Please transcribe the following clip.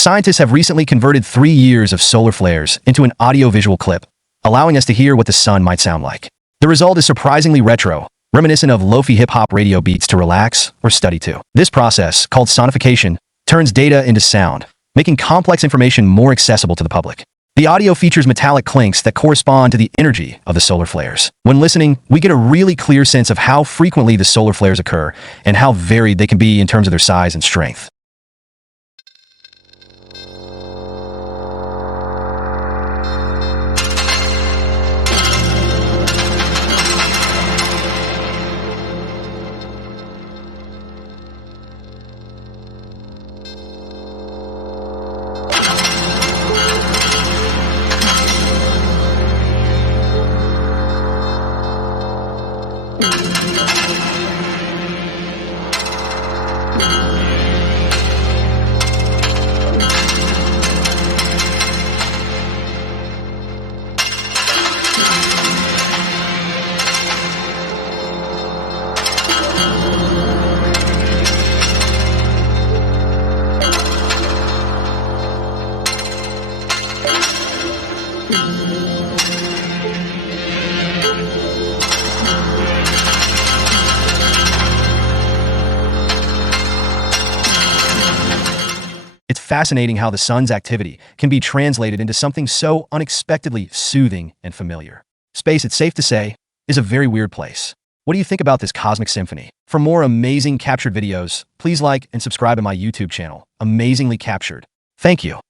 Scientists have recently converted 3 years of solar flares into an audio-visual clip, allowing us to hear what the sun might sound like. The result is surprisingly retro, reminiscent of lofi hip-hop radio beats to relax or study to. This process, called sonification, turns data into sound, making complex information more accessible to the public. The audio features metallic clinks that correspond to the energy of the solar flares. When listening, we get a really clear sense of how frequently the solar flares occur and how varied they can be in terms of their size and strength. It's fascinating how the sun's activity can be translated into something so unexpectedly soothing and familiar. Space, it's safe to say, is a very weird place. What do you think about this cosmic symphony? For more amazing captured videos, please like and subscribe to my YouTube channel, Amazingly Captured. Thank you.